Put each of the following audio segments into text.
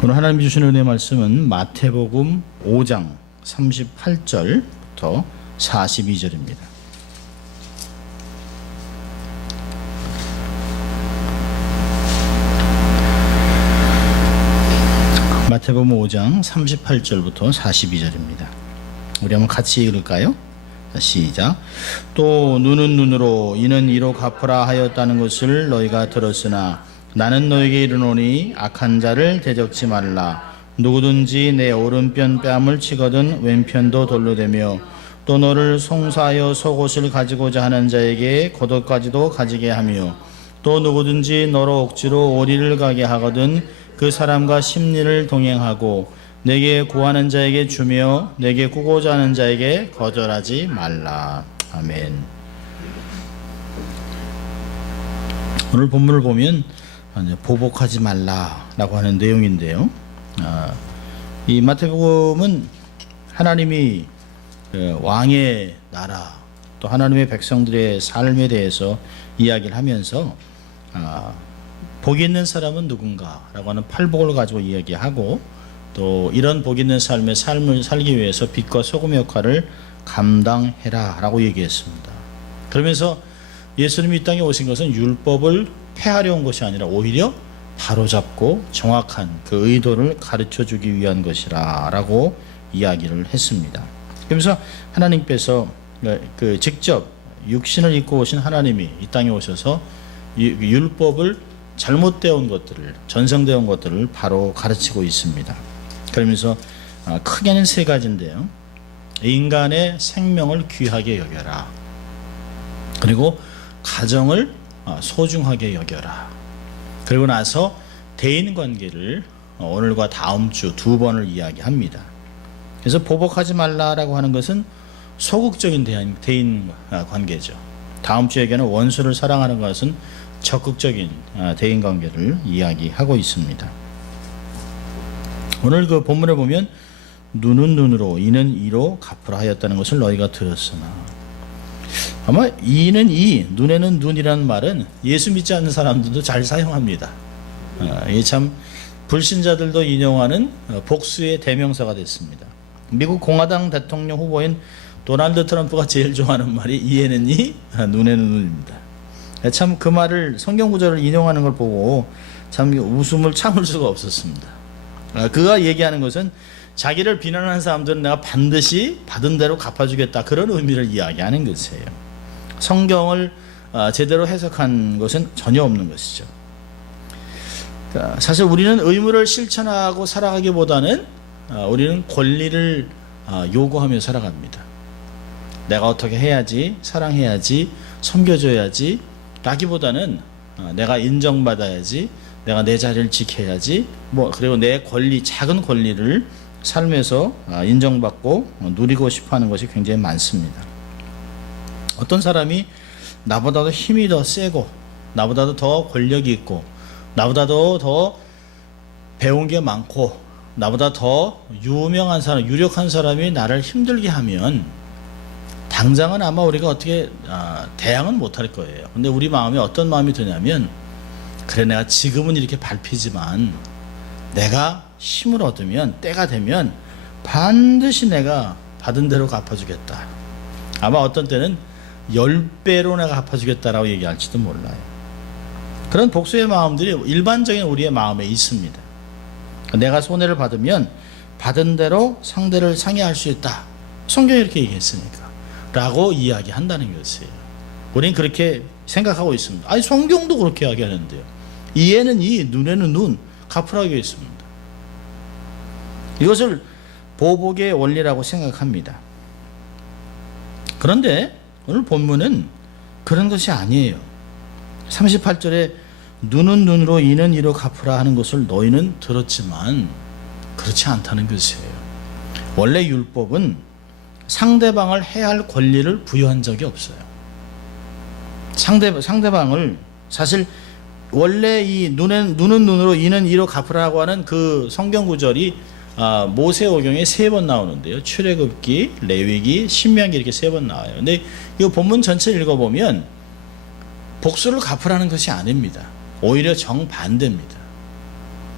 오늘 하나님이 주신 은혜의 말씀은 마태복음 5장 38절부터 42절입니다. 마태복음 5장 38절부터 42절입니다. 우리 한번 같이 읽을까요? 자, 시작. 또 눈은 눈으로 이는 이로 갚으라 하였다는 것을 너희가 들었으나 나는 너에게 이르노니 악한 자를 대적지 말라. 누구든지 내 오른편 뺨을 치거든 왼편도 돌로 대며 또 너를 송사하여 속옷을 가지고자 하는 자에게 겉옷까지도 가지게 하며 또 누구든지 너로 억지로 오리를 가게 하거든 그 사람과 심리를 동행하고 내게 구하는 자에게 주며 내게 꾸고자 하는 자에게 거절하지 말라. 아멘. 오늘 본문을 보면 보복하지 말라라고 하는 내용인데요. 이 마태복음은 하나님이 왕의 나라 또 하나님의 백성들의 삶에 대해서 이야기를 하면서 복 있는 사람은 누군가라고 하는 팔복을 가지고 이야기하고 또 이런 복 있는 삶을 살기 위해서 빛과 소금 역할을 감당해라 라고 얘기했습니다. 그러면서 예수님이 이 땅에 오신 것은 율법을 폐하려 온 것이 아니라 오히려 바로잡고 정확한 그 의도를 가르쳐주기 위한 것이라 라고 이야기를 했습니다. 그러면서 하나님께서 직접 육신을 입고 오신 하나님이 이 땅에 오셔서 율법을 잘못되어 온 것들을, 전성되어 온 것들을 바로 가르치고 있습니다. 그러면서 크게는 세 가지인데요. 인간의 생명을 귀하게 여겨라. 그리고 가정을 소중하게 여겨라. 그리고 나서 대인관계를 오늘과 다음 주 두 번을 이야기합니다. 그래서 보복하지 말라라고 하는 것은 소극적인 대인관계죠. 다음 주 얘기하는 원수를 사랑하는 것은 적극적인 대인관계를 이야기하고 있습니다. 오늘 그 본문에 보면 눈은 눈으로 이는 이로 갚으라 하였다는 것을 너희가 들었으나, 아마 이는 이, 눈에는 눈이라는 말은 예수 믿지 않는 사람들도 잘 사용합니다. 이게 참 불신자들도 인용하는 복수의 대명사가 됐습니다. 미국 공화당 대통령 후보인 도널드 트럼프가 제일 좋아하는 말이 이에는 이, 눈에는 눈입니다. 참 그 말을 성경 구절을 인용하는 걸 보고 참 웃음을 참을 수가 없었습니다. 그가 얘기하는 것은 자기를 비난하는 사람들은 내가 반드시 받은 대로 갚아주겠다, 그런 의미를 이야기하는 것이에요. 성경을 제대로 해석한 것은 전혀 없는 것이죠. 사실 우리는 의무를 실천하고 살아가기보다는 우리는 권리를 요구하며 살아갑니다. 내가 어떻게 해야지, 사랑해야지, 섬겨줘야지 라기보다는 내가 인정받아야지, 내가 내 자리를 지켜야지, 그리고 내 권리, 작은 권리를 삶에서 인정받고 누리고 싶어 하는 것이 굉장히 많습니다. 어떤 사람이 나보다도 힘이 더 세고 나보다도 더 권력이 있고 나보다도 더 배운 게 많고 나보다 더 유명한 사람, 유력한 사람이 나를 힘들게 하면 당장은 아마 우리가 어떻게 대항은 못할 거예요. 근데 우리 마음에 어떤 마음이 드냐면, 그래 내가 지금은 이렇게 밟히지만 내가 힘을 얻으면, 때가 되면 반드시 내가 받은 대로 갚아주겠다. 아마 어떤 때는 10배로 내가 갚아주겠다라고 얘기할지도 몰라요. 그런 복수의 마음들이 일반적인 우리의 마음에 있습니다. 내가 손해를 받으면 받은 대로 상대를 상해할 수 있다. 성경이 이렇게 얘기했으니까 라고 이야기한다는 것이에요. 우리는 그렇게 생각하고 있습니다. 아니 성경도 그렇게 이야기하는데요. 이에는 이, 눈에는 눈, 갚으라고 했습니다. 이것을 보복의 원리라고 생각합니다. 그런데 오늘 본문은 그런 것이 아니에요. 38절에 눈은 눈으로 이는 이로 갚으라 하는 것을 너희는 들었지만 그렇지 않다는 것이에요. 원래 율법은 상대방을 해야 할 권리를 부여한 적이 없어요. 상대방을 사실 원래 이 눈은 눈으로 이는 이로 갚으라고 하는 그 성경 구절이 모세오경에 3번 나오는데요. 출애굽기, 레위기, 신명기 이렇게 3번 나와요. 근데 이 본문 전체 읽어보면 복수를 갚으라는 것이 아닙니다. 오히려 정반대입니다.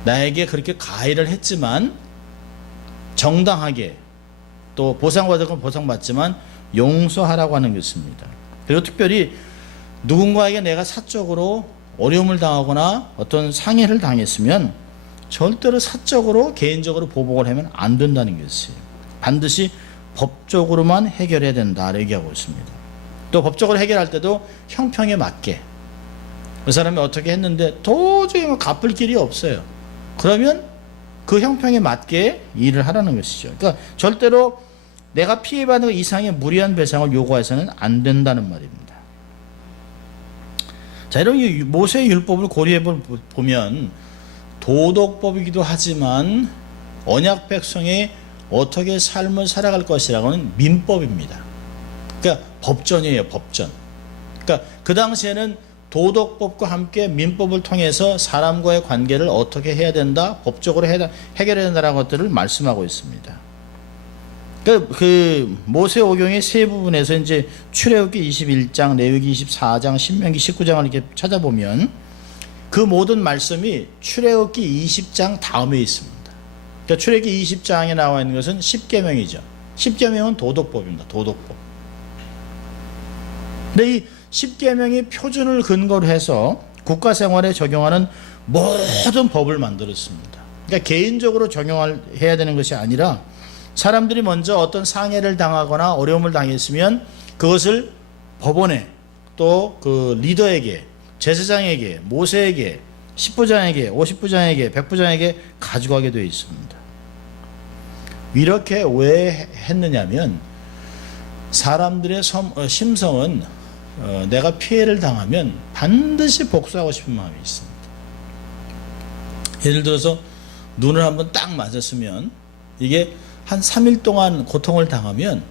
나에게 그렇게 가해를 했지만 정당하게 또 보상받을 건 보상받지만 용서하라고 하는 것입니다. 그리고 특별히 누군가에게 내가 사적으로 어려움을 당하거나 어떤 상해를 당했으면 절대로 사적으로 개인적으로 보복을 하면 안 된다는 것이에요. 반드시 법적으로만 해결해야 된다 얘기하고 있습니다. 또 법적으로 해결할 때도 형평에 맞게 그 사람이 어떻게 했는데 도저히 갚을 길이 없어요. 그러면 그 형평에 맞게 일을 하라는 것이죠. 그러니까 절대로 내가 피해받는 것 이상의 무리한 배상을 요구해서는 안 된다는 말입니다. 자, 이런 모세의 율법을 고려해 보면 도덕법이기도 하지만 언약 백성이 어떻게 삶을 살아갈 것이라고는 민법입니다. 그러니까 법전이에요, 법전. 그러니까 그 당시에는 도덕법과 함께 민법을 통해서 사람과의 관계를 어떻게 해야 된다, 법적으로 해결해야 된다라는 것들을 말씀하고 있습니다. 그 모세 오경의 세 부분에서 이제 출애굽기 21장, 레위기 24장, 신명기 19장을 이렇게 찾아보면 그 모든 말씀이 출애굽기 20장 다음에 있습니다. 그러니까 출애굽기 20장에 나와 있는 것은 십계명이죠. 십계명은 도덕법입니다. 도덕법. 근데 이 십계명이 표준을 근거로 해서 국가 생활에 적용하는 모든 법을 만들었습니다. 그러니까 개인적으로 적용해야 되는 것이 아니라 사람들이 먼저 어떤 상해를 당하거나 어려움을 당했으면 그것을 법원에 또 그 리더에게, 제사장에게, 모세에게, 10부장에게, 50부장에게, 100부장에게 가져가게 되어 있습니다. 이렇게 왜 했느냐면 사람들의 심성은 내가 피해를 당하면 반드시 복수하고 싶은 마음이 있습니다. 예를 들어서 눈을 한번 딱 맞았으면 이게 한 3일 동안 고통을 당하면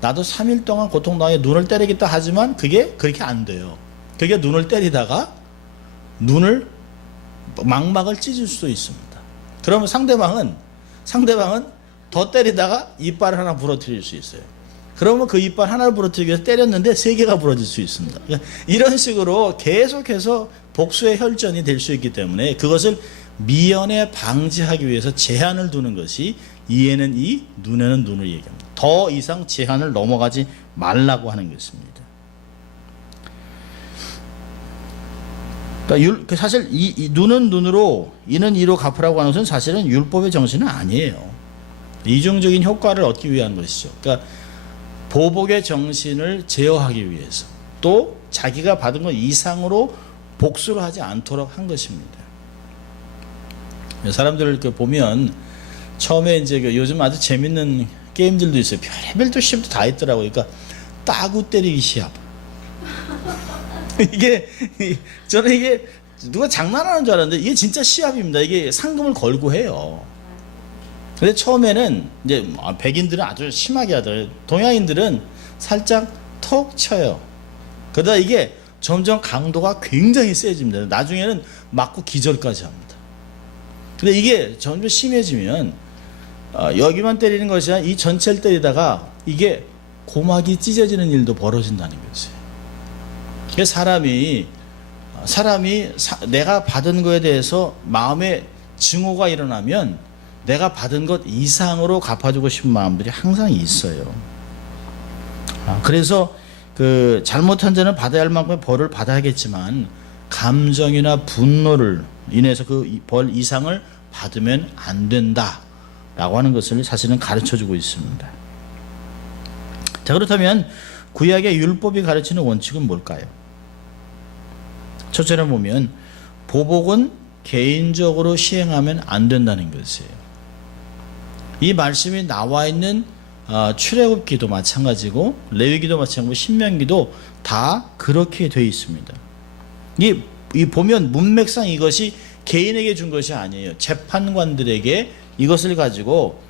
나도 3일 동안 고통당해 눈을 때리겠다 하지만 그게 그렇게 안 돼요. 그게 눈을 때리다가 눈을 망막을 찢을 수도 있습니다. 그러면 상대방은 더 때리다가 이빨을 하나 부러뜨릴 수 있어요. 그러면 그 이빨 하나를 부러뜨리기 위해서 때렸는데 3개가 부러질 수 있습니다. 이런 식으로 계속해서 복수의 혈전이 될 수 있기 때문에 그것을 미연에 방지하기 위해서 제한을 두는 것이 이에는 이, 눈에는 눈을 얘기합니다. 더 이상 제한을 넘어가지 말라고 하는 것입니다. 그러니까 사실 이 눈은 눈으로, 이는 이로 갚으라고 하는 것은 사실은 율법의 정신은 아니에요. 이중적인 효과를 얻기 위한 것이죠. 그러니까 보복의 정신을 제어하기 위해서 또 자기가 받은 것 이상으로 복수를 하지 않도록 한 것입니다. 사람들을 보면 처음에 이제 요즘 아주 재밌는 게임들도 있어요. 별의별 또 시합도 다 있더라고요. 그러니까 따구 때리기 시합. 저는 이게 누가 장난하는 줄 알았는데 이게 진짜 시합입니다. 이게 상금을 걸고 해요. 근데 처음에는 이제 백인들은 아주 심하게 하더라고요. 동양인들은 살짝 턱 쳐요. 그러다 이게 점점 강도가 굉장히 세집니다. 나중에는 맞고 기절까지 합니다. 근데 이게 점점 심해지면 여기만 때리는 것이 아니라 이 전체를 때리다가 이게 고막이 찢어지는 일도 벌어진다는 거지. 그래서 사람이 내가 받은 거에 대해서 마음에 증오가 일어나면 내가 받은 것 이상으로 갚아주고 싶은 마음들이 항상 있어요. 그래서 그 잘못한 자는 받아야 할 만큼의 벌을 받아야겠지만 감정이나 분노를 인해서 그 벌 이상을 받으면 안 된다라고 하는 것을 사실은 가르쳐주고 있습니다. 자, 그렇다면 구약의 율법이 가르치는 원칙은 뭘까요? 첫째로 보면 보복은 개인적으로 시행하면 안 된다는 것이에요. 이 말씀이 나와 있는 출애굽기도 마찬가지고 레위기도 마찬가지고 신명기도 다 그렇게 되어 있습니다. 이 보면 문맥상 이것이 개인에게 준 것이 아니에요. 재판관들에게 이것을 가지고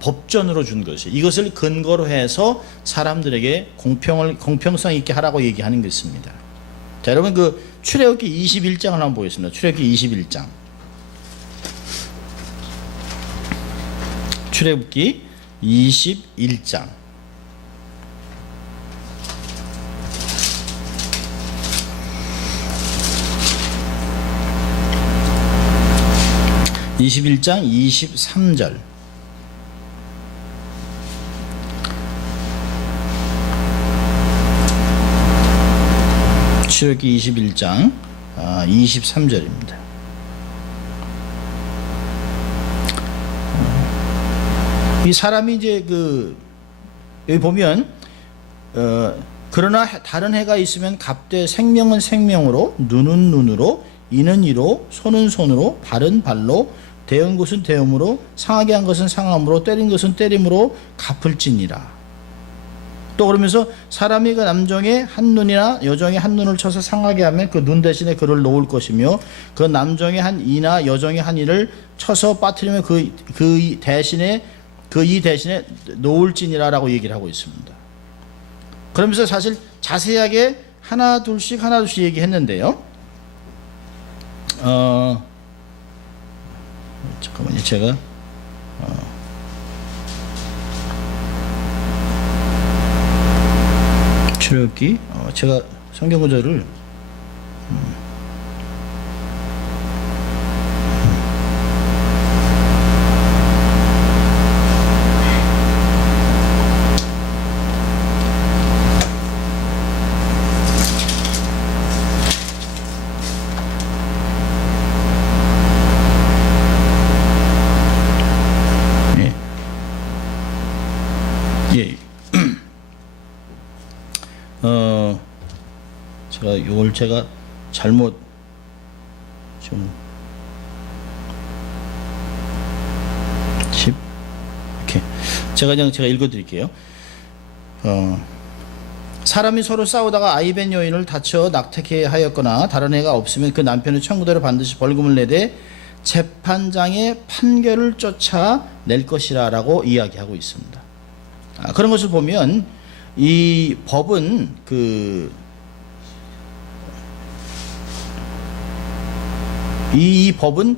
법전으로 준 것이, 이것을 근거로 해서 사람들에게 공평성 있게 하라고 얘기하는 것입니다. 자, 여러분 그 출애굽기 21장을 한번 보겠습니다. 출애굽기 21장. 출애굽기 21장. 21장 23절. 출애굽기 21장 23절입니다. 이 사람이 이제 여기 보면 그러나 다른 해가 있으면 갑되 생명은 생명으로, 눈은 눈으로, 이는 이로, 손은 손으로, 발은 발로, 대은 것은 대음으로, 상하게 한 것은 상함으로, 때린 것은 때림으로 갚을지니라. 또 그러면서 사람이 그 남종의 한 눈이나 여종의 한 눈을 쳐서 상하게 하면 그 눈 대신에 그를 놓을 것이며, 그 남종의 한 이나 여종의 한 이를 쳐서 빠뜨리면 그 이 대신에 놓을지니라라고 얘기를 하고 있습니다. 그러면서 사실 자세하게 하나 둘씩 얘기했는데요. 잠깐만요. 제가 출애굽기 제가 성경 구절을 제가 잘못 좀 이렇게 제가 읽어드릴게요. 사람이 서로 싸우다가 아이 벤 여인을 다쳐 낙태케 하였거나 다른 애가 없으면 그 남편은 청구대로 반드시 벌금을 내되 재판장의 판결을 쫓아낼 것이라라고 이야기하고 있습니다. 그런 것을 보면 이 법은 이 법은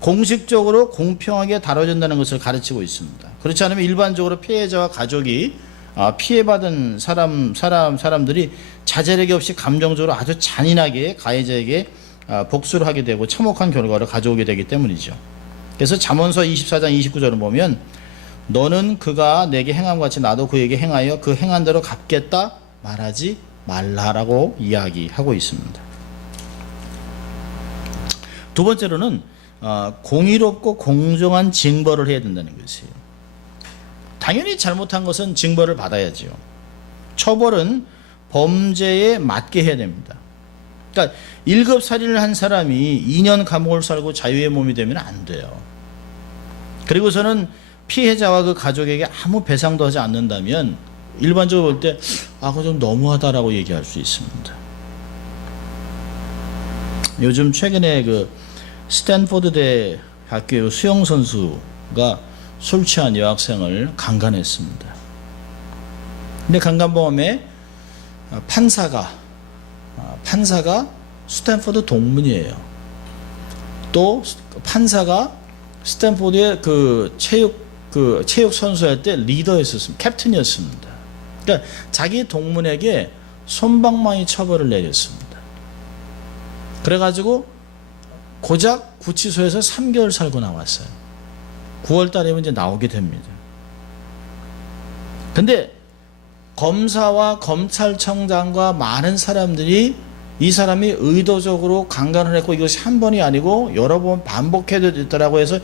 공식적으로 공평하게 다뤄진다는 것을 가르치고 있습니다. 그렇지 않으면 일반적으로 피해자와 가족이 피해받은 사람들이 자제력이 없이 감정적으로 아주 잔인하게 가해자에게 복수를 하게 되고 참혹한 결과를 가져오게 되기 때문이죠. 그래서 잠언서 24장 29절을 보면 너는 그가 내게 행함과 같이 나도 그에게 행하여 그 행한 대로 갚겠다 말하지 말라라고 이야기하고 있습니다. 두 번째로는 공의롭고 공정한 징벌을 해야 된다는 것이에요. 당연히 잘못한 것은 징벌을 받아야죠. 처벌은 범죄에 맞게 해야 됩니다. 그러니까 1급 살인을 한 사람이 2년 감옥을 살고 자유의 몸이 되면 안 돼요. 그리고서는 피해자와 그 가족에게 아무 배상도 하지 않는다면 일반적으로 볼 때 그거 좀 너무하다라고 얘기할 수 있습니다. 요즘 최근에 스탠포드 대학교 수영 선수가 술 취한 여학생을 강간했습니다. 근데 강간범의 판사가 스탠포드 동문이에요. 또 판사가 스탠포드의 체육 선수할 때 리더였었습니다. 캡틴이었습니다. 그러니까 자기 동문에게 솜방망이 처벌을 내렸습니다. 그래가지고 고작 구치소에서 3개월 살고 나왔어요. 9월 달이면 이제 나오게 됩니다. 근데 검사와 검찰청장과 많은 사람들이 이 사람이 의도적으로 강간을 했고 이것이 한 번이 아니고 여러 번 반복해도 됐다라고 해서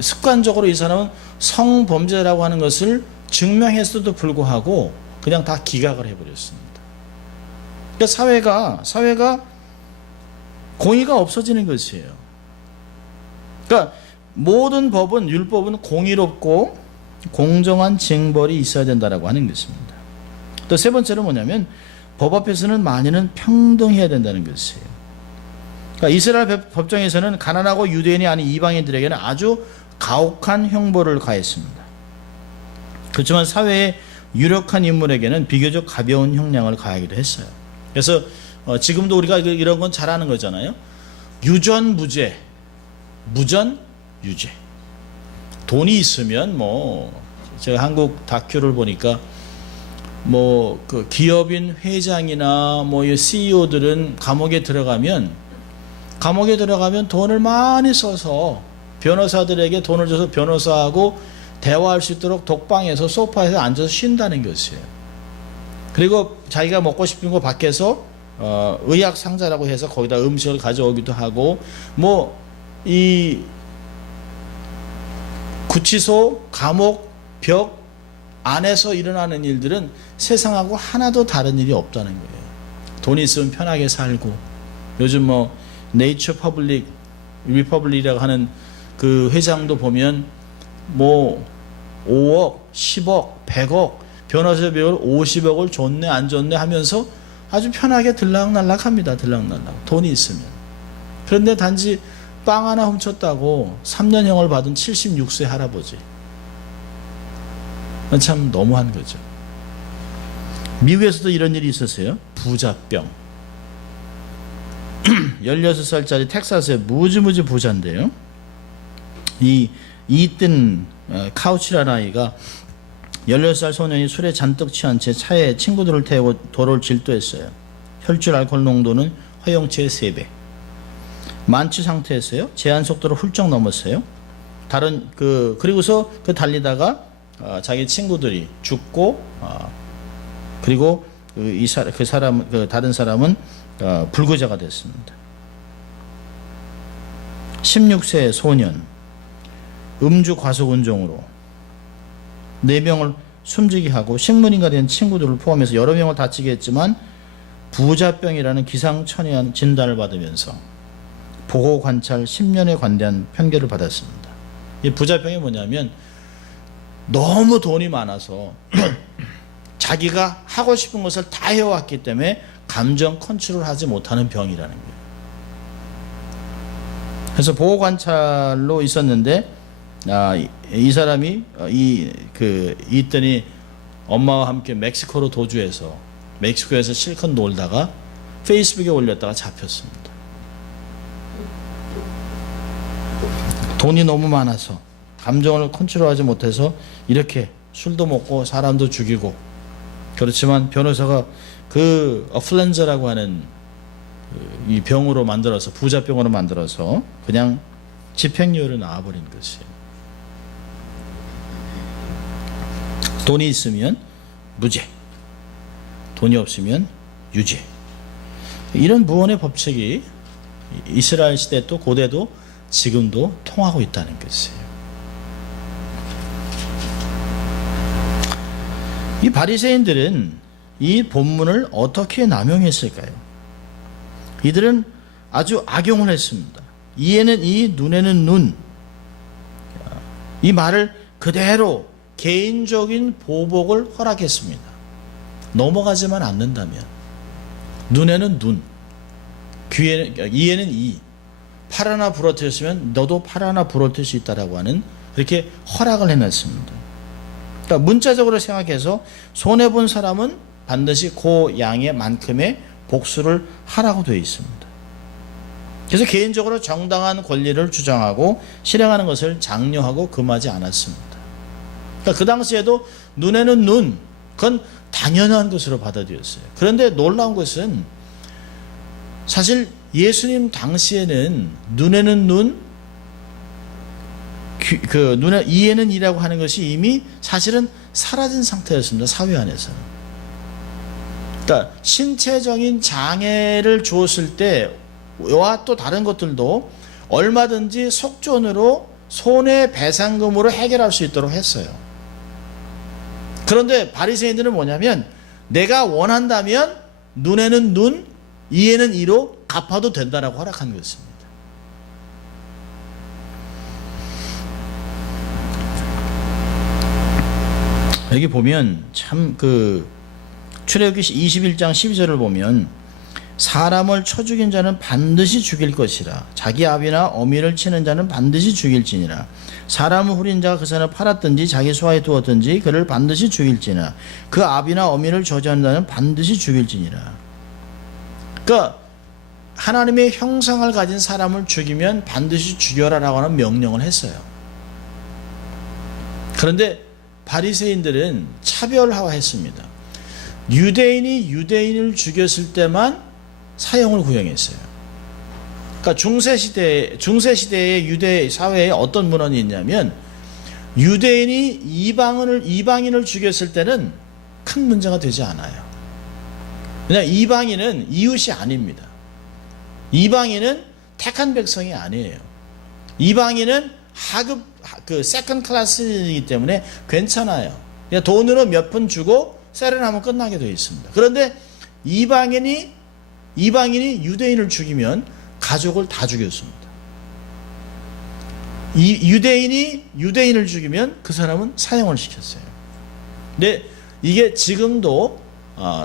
습관적으로 이 사람은 성범죄라고 하는 것을 증명했어도 불구하고 그냥 다 기각을 해버렸습니다. 그러니까 사회가 공의가 없어지는 것이에요. 그러니까 모든 법은 율법은 공의롭고 공정한 징벌이 있어야 된다라고 하는 것입니다. 또 세 번째는 뭐냐면 법 앞에서는 만인은 평등해야 된다는 것이에요. 그러니까 이스라엘 법정에서는 가난하고 유대인이 아닌 이방인들에게는 아주 가혹한 형벌을 가했습니다. 그렇지만 사회의 유력한 인물에게는 비교적 가벼운 형량을 가하기도 했어요. 그래서 지금도 우리가 이런 건 잘 아는 거잖아요. 유전무죄, 무전유죄. 돈이 있으면 제가 한국 다큐를 보니까 그 기업인 회장이나 이 CEO들은 감옥에 들어가면 감옥에 들어가면 돈을 많이 써서 변호사들에게 돈을 줘서 변호사하고 대화할 수 있도록 독방에서 소파에서 앉아서 쉰다는 것이에요. 그리고 자기가 먹고 싶은 거 밖에서 의약 상자라고 해서 거기다 음식을 가져오기도 하고, 뭐 이 구치소, 감옥, 벽 안에서 일어나는 일들은 세상하고 하나도 다른 일이 없다는 거예요. 돈이 있으면 편하게 살고, 요즘 뭐 네이처 퍼블릭 리퍼블릭이라고 하는 그 회장도 보면 뭐 5억, 10억, 100억 변호사 비용을 50억을 줬네 안 줬네 하면서 아주 편하게 들락날락합니다. 들락날락. 돈이 있으면. 그런데 단지 빵 하나 훔쳤다고 3년형을 받은 76세 할아버지. 참 너무한 거죠. 미국에서도 이런 일이 있었어요. 부자병. 16살짜리 텍사스의 무지무지 부자인데요. 이 이튼 카우치라는 아이가 16살 소년이 술에 잔뜩 취한 채 차에 친구들을 태우고 도로를 질도했어요. 혈중 알코올 농도는 허용치의 3배. 만취 상태였어요. 제한 속도를 훌쩍 넘었어요. 그리고서 달리다가 자기 친구들이 죽고, 그리고 다른 사람은 불구자가 됐습니다. 16세 소년 음주 과속 운전으로 4명을 숨지게 하고 식물인가 된 친구들을 포함해서 여러 명을 다치게 했지만 부자병이라는 기상천외한 진단을 받으면서 보호 관찰 10년에 관대한 판결을 받았습니다. 이 부자병이 뭐냐면 너무 돈이 많아서 자기가 하고 싶은 것을 다 해왔기 때문에 감정 컨트롤하지 못하는 병이라는 거예요. 그래서 보호 관찰로 있었는데 이 사람이 이때니 엄마와 함께 멕시코로 도주해서 멕시코에서 실컷 놀다가 페이스북에 올렸다가 잡혔습니다. 돈이 너무 많아서 감정을 컨트롤하지 못해서 이렇게 술도 먹고 사람도 죽이고, 그렇지만 변호사가 플렌저라고 하는 이 병으로 만들어서, 부자병으로 만들어서 그냥 집행유예로 나와버린 것이에요. 돈이 있으면 무죄, 돈이 없으면 유죄. 이런 무언의 법칙이 이스라엘 시대 또 고대도 지금도 통하고 있다는 것이에요. 이 바리새인들은 이 본문을 어떻게 남용했을까요? 이들은 아주 악용을 했습니다. 이에는 이, 눈에는 눈. 이 말을 그대로 개인적인 보복을 허락했습니다. 넘어가지만 않는다면. 눈에는 눈, 이에는 이. 팔 하나 부러뜨렸으면 너도 팔 하나 부러뜨릴 수 있다라고 하는, 그렇게 허락을 해놨습니다. 그러니까 문자적으로 생각해서 손해본 사람은 반드시 그 양의 만큼의 복수를 하라고 되어 있습니다. 그래서 개인적으로 정당한 권리를 주장하고 실행하는 것을 장려하고 금하지 않았습니다. 그러니까 그 당시에도 눈에는 눈, 그건 당연한 것으로 받아들였어요. 그런데 놀라운 것은 사실 예수님 당시에는 눈에는 눈, 이에는 이라고 하는 것이 이미 사실은 사라진 상태였습니다. 사회 안에서는. 그러니까 신체적인 장애를 주었을 때와 또 다른 것들도 얼마든지 속전으로 손해배상금으로 해결할 수 있도록 했어요. 그런데 바리새인들은 뭐냐면 내가 원한다면 눈에는 눈, 이에는 이로 갚아도 된다라고 허락한 것입니다. 여기 보면 참 출애굽기 21장 12절을 보면 사람을 쳐 죽인 자는 반드시 죽일 것이라. 자기 아비나 어미를 치는 자는 반드시 죽일지니라. 사람을 후린 자가 그 사람을 팔았든지 자기 소화에 두었든지 그를 반드시 죽일지나. 그 아비나 어미를 저주하는 자는 반드시 죽일지니라. 그러니까 하나님의 형상을 가진 사람을 죽이면 반드시 죽여라라고 하는 명령을 했어요. 그런데 바리새인들은 차별화했습니다. 유대인이 유대인을 죽였을 때만 사형을 구형했어요. 그러니까 중세 시대의 유대 사회에 어떤 문헌이 있냐면 유대인이 이방인을 죽였을 때는 큰 문제가 되지 않아요. 그냥 이방인은 이웃이 아닙니다. 이방인은 택한 백성이 아니에요. 이방인은 하급 세컨 클래스이기 때문에 괜찮아요. 그냥 돈으로 몇 푼 주고 세련하면 끝나게 되어 있습니다. 그런데 이방인이 유대인을 죽이면 가족을 다 죽였습니다. 유대인이 유대인을 죽이면 그 사람은 사형을 시켰어요. 근데 이게 지금도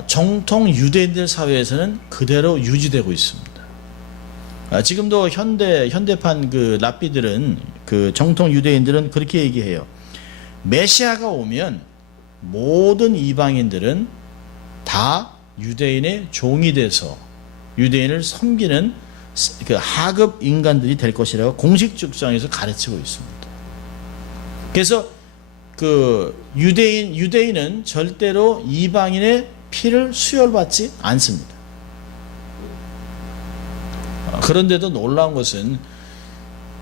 정통 유대인들 사회에서는 그대로 유지되고 있습니다. 지금도 현대판 그 랍비들은 그 정통 유대인들은 그렇게 얘기해요. 메시아가 오면 모든 이방인들은 다 유대인의 종이 돼서 유대인을 섬기는 그 하급 인간들이 될 것이라고 공식 축장에서 가르치고 있습니다. 그래서 그 유대인은 절대로 이방인의 피를 수혈받지 않습니다. 그런데도 놀라운 것은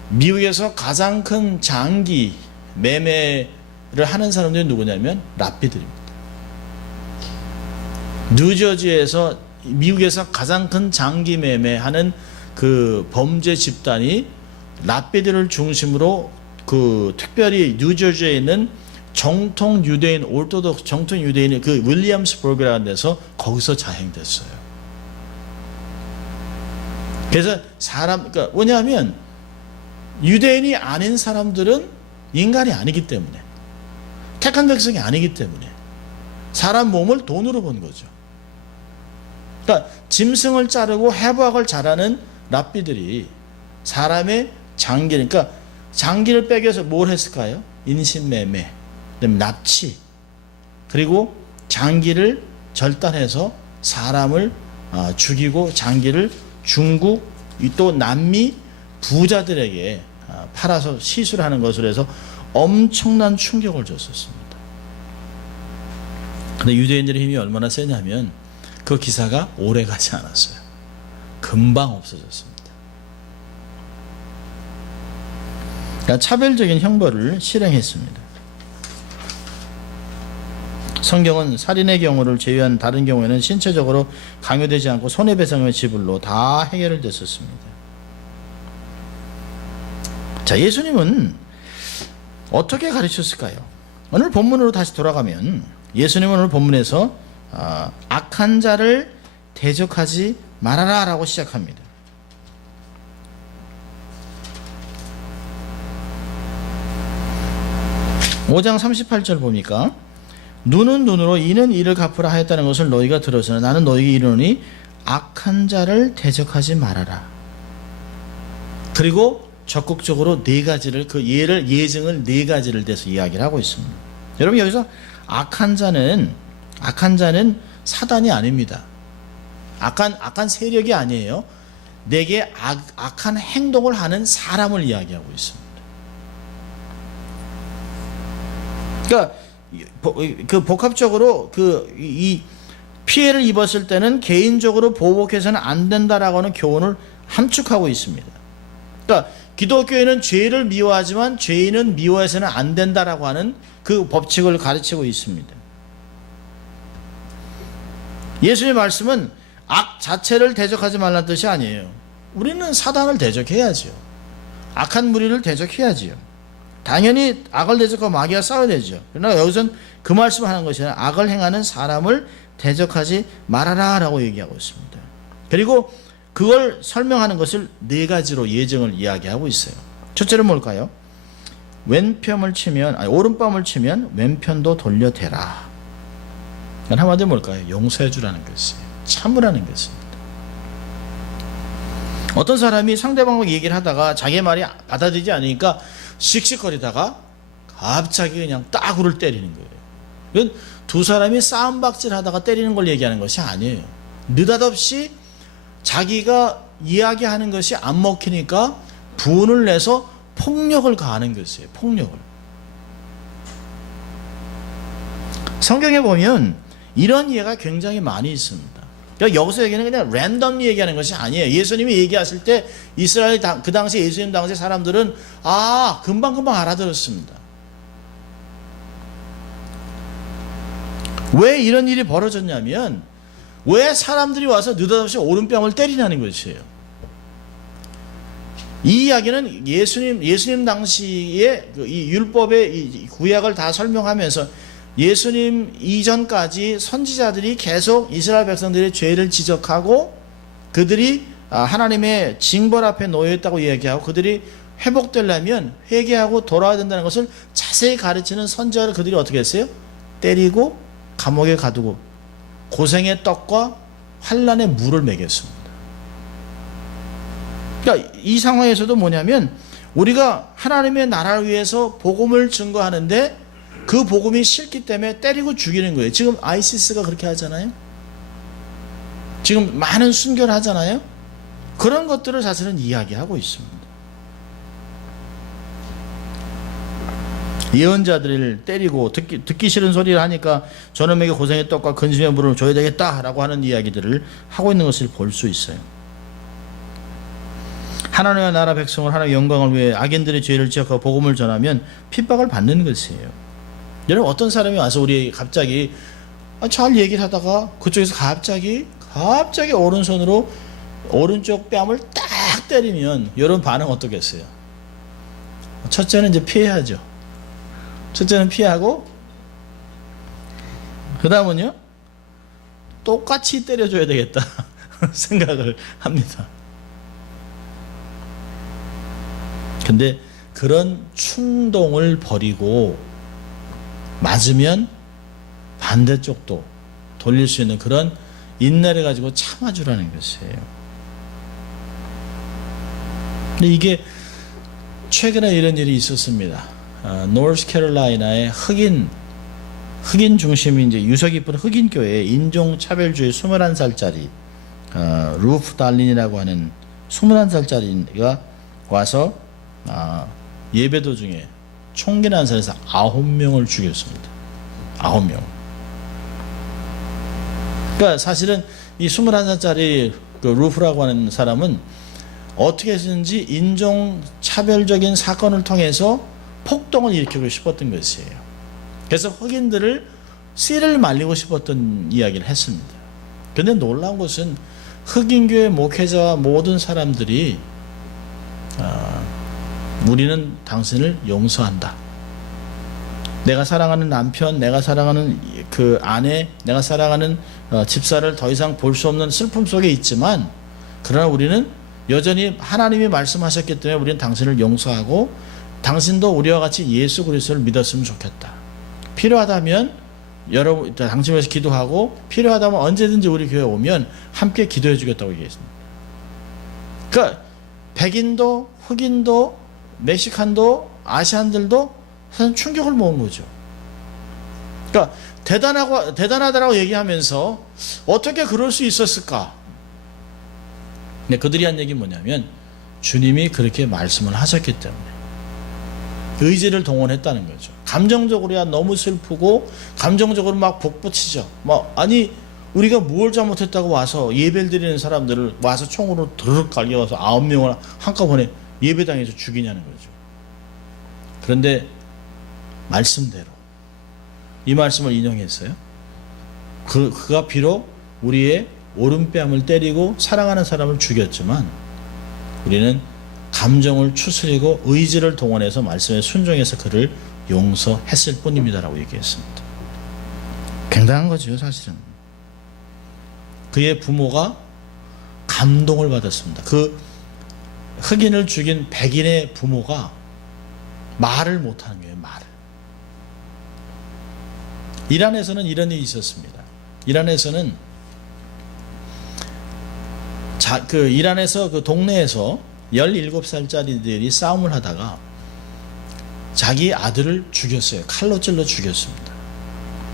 미국에서 가장 큰 장기 매매를 하는 사람들이 누구냐면 랍비들입니다. 뉴저지에서 미국에서 가장 큰 장기 매매하는 그 범죄 집단이 랍비들을 중심으로 그 특별히 뉴저지에 있는 정통 유대인 올토독스 정통 유대인의 그 윌리엄스버그라는 데서 거기서 자행됐어요. 그래서 그러니까 뭐냐면 유대인이 아닌 사람들은 인간이 아니기 때문에 택한 백성이 아니기 때문에 사람 몸을 돈으로 본 거죠. 그러니까 짐승을 자르고 해부학을 잘하는 랍비들이 사람의 장기, 그러니까 장기를 빼겨서 뭘 했을까요? 인신매매, 그다음에 납치, 그리고 장기를 절단해서 사람을 죽이고 장기를 중국 또 남미 부자들에게 팔아서 시술하는 것으로 해서 엄청난 충격을 줬었습니다. 근데 유대인들의 힘이 얼마나 세냐면 그 기사가 오래 가지 않았어요. 금방 없어졌습니다. 그러니까 차별적인 형벌을 실행했습니다. 성경은 살인의 경우를 제외한 다른 경우에는 신체적으로 강요되지 않고 손해배상의 지불로 다 해결됐었습니다. 자, 예수님은 어떻게 가르쳤을까요? 오늘 본문으로 다시 돌아가면 예수님은 오늘 본문에서 악한 자를 대적하지 말아라 라고 시작합니다. 5장 38절 보니까 눈은 눈으로 이는 이를 갚으라 하였다는 것을 너희가 들었으나 나는 너희에게 이르노니 악한 자를 대적하지 말아라. 그리고 적극적으로 네 가지를 그 예증을 네 가지를 대해서 이야기를 하고 있습니다. 여러분 여기서 악한 자는 사단이 아닙니다. 악한 세력이 아니에요. 내게 악한 행동을 하는 사람을 이야기하고 있습니다. 그러니까 그 복합적으로 이 피해를 입었을 때는 개인적으로 보복해서는 안 된다라고 하는 교훈을 함축하고 있습니다. 그러니까 기독교회는 죄를 미워하지만 죄인은 미워해서는 안 된다라고 하는 그 법칙을 가르치고 있습니다. 예수님의 말씀은 악 자체를 대적하지 말라는 뜻이 아니에요. 우리는 사단을 대적해야죠. 악한 무리를 대적해야지요. 당연히 악을 대적하고 마귀와 싸워야 되죠. 그러나 여기서는 그 말씀을 하는 것이 아니라 악을 행하는 사람을 대적하지 말아라 라고 얘기하고 있습니다. 그리고 그걸 설명하는 것을 네 가지로 예정을 이야기하고 있어요. 첫째는 뭘까요? 오른밤을 치면 왼편도 돌려대라. 한마디로 뭘까요? 용서해 주라는 것이에요. 참으라는 것입니다. 어떤 사람이 상대방과 얘기를 하다가 자기 말이 받아들이지 않으니까 씩씩거리다가 갑자기 그냥 따구를 때리는 거예요. 이건 두 사람이 싸움박질 하다가 때리는 걸 얘기하는 것이 아니에요. 느닷없이 자기가 이야기하는 것이 안 먹히니까 분을 내서 폭력을 가하는 것이에요. 폭력을. 성경에 보면 이런 예가 굉장히 많이 있습니다. 그러니까 여기서 얘기는 그냥 랜덤리 얘기하는 것이 아니에요. 예수님이 얘기하실 때 이스라엘 그 당시 예수님 당시 사람들은 금방금방 알아들었습니다. 왜 이런 일이 벌어졌냐면 왜 사람들이 와서 느닷없이 오른뺨을 때리냐는 것이에요. 이 이야기는 예수님 당시에 이 율법의 이 구약을 다 설명하면서 예수님 이전까지 선지자들이 계속 이스라엘 백성들의 죄를 지적하고 그들이 하나님의 징벌 앞에 놓여 있다고 이야기하고 그들이 회복되려면 회개하고 돌아와야 된다는 것을 자세히 가르치는 선지자를 그들이 어떻게 했어요? 때리고 감옥에 가두고 고생의 떡과 환난의 물을 먹였습니다. 그러니까 이 상황에서도 뭐냐면 우리가 하나님의 나라를 위해서 복음을 증거하는데 그 복음이 싫기 때문에 때리고 죽이는 거예요. 지금 아이시스가 그렇게 하잖아요. 지금 많은 순교를 하잖아요. 그런 것들을 사실은 이야기하고 있습니다. 예언자들을 때리고 듣기 싫은 소리를 하니까 저놈에게 고생의 떡과 근심의 물을 줘야 되겠다라고 하는 이야기들을 하고 있는 것을 볼 수 있어요. 하나님의 나라 백성을 하나님의 영광을 위해 악인들의 죄를 지적하고 복음을 전하면 핍박을 받는 것이에요. 여러분 어떤 사람이 와서 우리 갑자기 잘 얘기를 하다가 그쪽에서 갑자기 오른손으로 오른쪽 뺨을 딱 때리면 여러분 반응 어떻겠어요? 첫째는 이제 피해야죠. 첫째는 피하고 그 다음은요 똑같이 때려줘야 되겠다 생각을 합니다. 근데 그런 충동을 버리고 맞으면 반대쪽도 돌릴 수 있는 그런 인내를 가지고 참아주라는 것이에요. 근데 이게 최근에 이런 일이 있었습니다. 노스캐롤라이나의 흑인 중심이 이제 유서 깊은 흑인 교회에 인종차별주의 21살짜리 루프 달린이라고 하는 21살짜리가 와서 예배 도중에 총기 난사해서 9명을 죽였습니다. 9명. 그러니까 사실은 이 21살짜리 그 루프라고 하는 사람은 어떻게 해서든지 인종차별적인 사건을 통해서 폭동을 일으키고 싶었던 것이에요. 그래서 흑인들을 씨를 말리고 싶었던 이야기를 했습니다. 그런데 놀라운 것은 흑인교회 목회자와 모든 사람들이 우리는 당신을 용서한다. 내가 사랑하는 남편, 내가 사랑하는 그 아내, 내가 사랑하는 집사를 더 이상 볼 수 없는 슬픔 속에 있지만 그러나 우리는 여전히 하나님이 말씀하셨기 때문에 우리는 당신을 용서하고 당신도 우리와 같이 예수 그리스도를 믿었으면 좋겠다. 필요하다면 여러분 당신 위해서 기도하고 필요하다면 언제든지 우리 교회에 오면 함께 기도해 주겠다고 얘기했습니다. 그러니까 백인도 흑인도 멕시칸도 아시안들도 사실 충격을 먹은 거죠. 그러니까 대단하다라고 얘기하면서 어떻게 그럴 수 있었을까? 근데 그들이 한 얘기 뭐냐면 주님이 그렇게 말씀을 하셨기 때문에 의지를 동원했다는 거죠. 감정적으로야 너무 슬프고 감정적으로 막 복붙이죠. 아니 우리가 뭘 잘못했다고 와서 예배를 드리는 사람들을 와서 총으로 드르륵 갈겨와서 9명을 한꺼번에 예배당에서 죽이냐는 거죠. 그런데 말씀대로 이 말씀을 인용했어요. 그가 비록 우리의 오른뺨을 때리고 사랑하는 사람을 죽였지만 우리는 감정을 추스리고 의지를 동원해서 말씀에 순종해서 그를 용서했을 뿐입니다라고 얘기했습니다. 굉장한 거죠 사실은. 그의 부모가 감동을 받았습니다. 그 흑인을 죽인 백인의 부모가 말을 못하는 거예요. 말을. 이란에서는 이런 일이 있었습니다. 이란에서는 이란에서 그 동네에서 17살짜리들이 싸움을 하다가 자기 아들을 죽였어요. 칼로 찔러 죽였습니다.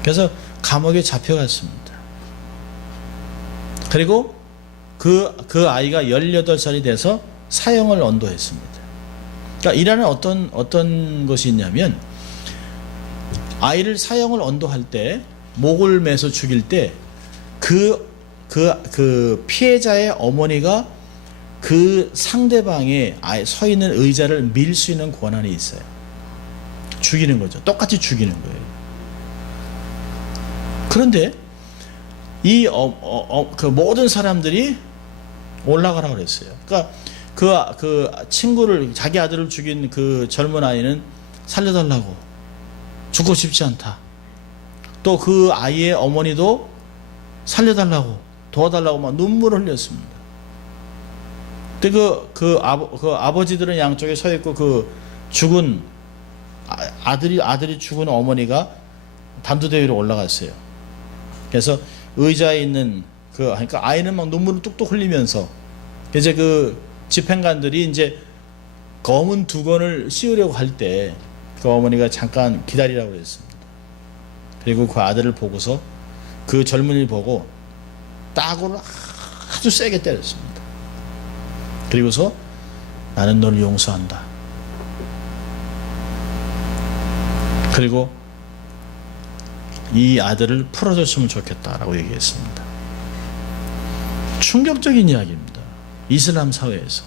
그래서 감옥에 잡혀갔습니다. 그리고 그 아이가 18살이 돼서 사형을 언도했습니다. 그러니까 이란은 어떤 것이 있냐면 아이를 사형을 언도할 때 목을 매서 죽일 때 그 피해자의 어머니가 그 상대방의 서 있는 의자를 밀 수 있는 권한이 있어요. 죽이는 거죠. 똑같이 죽이는 거예요. 그런데 이 그 모든 사람들이 올라가라 그랬어요. 그러니까 그 친구를, 자기 아들을 죽인 그 젊은 아이는 살려달라고, 죽고 싶지 않다. 또 그 아이의 어머니도 살려달라고, 도와달라고 막 눈물을 흘렸습니다. 근데 그 아버지들은 양쪽에 서 있고, 그 죽은 아들이 죽은 어머니가 단두대 위로 올라갔어요. 그래서 의자에 있는 그러니까 아이는 막 눈물을 뚝뚝 흘리면서, 이제 그 집행관들이 이제 검은 두건을 씌우려고 할 때 그 어머니가 잠깐 기다리라고 그랬습니다. 그리고 그 아들을 보고서 그 젊은이를 보고 따구를 아주 세게 때렸습니다. 그리고서 나는 너를 용서한다. 그리고 이 아들을 풀어줬으면 좋겠다라고 얘기했습니다. 충격적인 이야기입니다. 이슬람 사회에서.